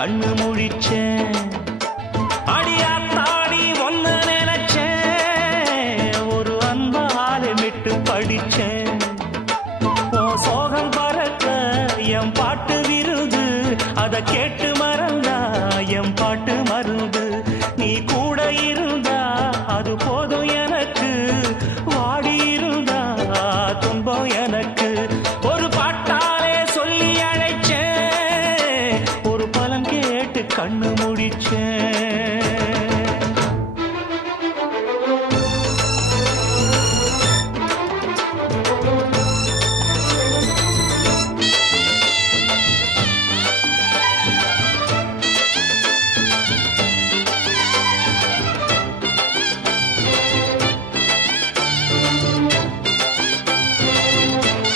கண்ணு முழிச்சேன். அடியாத்தாடி ஒன்ன நினைச்சேன், ஒரு அன்பாலே விட்டு படிச்சேன். ஓ சோகம் பறக்க என் பாட்டு விருது, அதை கேட்டு